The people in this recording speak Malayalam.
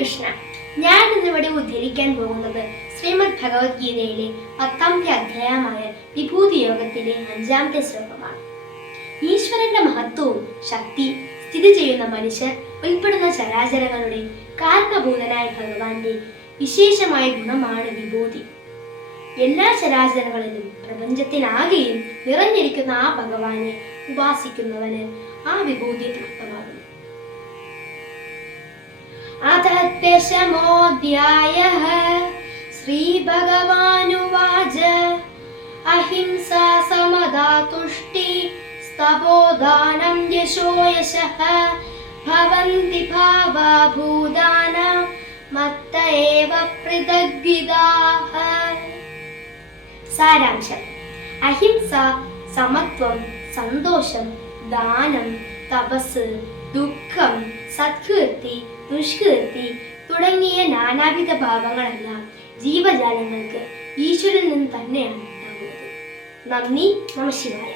കൃഷ്ണ. ഞാൻ ഇന്നിവിടെ ഉദ്ധരിക്കാൻ പോകുന്നത് ശ്രീമദ് ഭഗവത്ഗീതയിലെ 10ാമത്തെ അധ്യായമായ വിഭൂതി യോഗത്തിലെ 5ാമത്തെ ശ്ലോകമാണ്. ഈശ്വരന്റെ മഹത്വവും ശക്തി സ്ഥിതി ചെയ്യുന്ന മനുഷ്യർ ഉൾപ്പെടുന്ന ചരാചരങ്ങളുടെ കാരണഭൂതനായ ഭഗവാന്റെ വിശേഷമായ ഗുണമാണ് വിഭൂതി. എല്ലാ ചരാചരങ്ങളിലും പ്രപഞ്ചത്തിനാകെയും നിറഞ്ഞിരിക്കുന്ന ആ ഭഗവാനെ ഉപാസിക്കുന്നവന് ആ വിഭൂതി പ്രാപ്തമാകുന്നു. അഥ-10-മോऽധ്യായഃ ശ്രീഭഗവാനുവാച അഹിംസാ സമദാ തുഷ്ടി സ്തപോദാനം യശോ യശഃ ഭവന്തി ഭാവാ ഭൂതാനാം മത്ത ഏവ പൃഥഗ്വിദാഃ. സാരാംശം: അഹിംസ, സമത്വം, സന്തോഷം, ദാനം, തപസ്, ദുഃഖം, സത്കീർത്തി, ദുഷ്കീർത്തി തുടങ്ങിയ നാനാവിധ ഭാവങ്ങളെല്ലാം ജീവജാലങ്ങൾക്ക് ഈശ്വരനിൽ നിന്ന് തന്നെയാണ് ഉണ്ടാകുന്നത്. നന്ദി. നമഃശിവായ.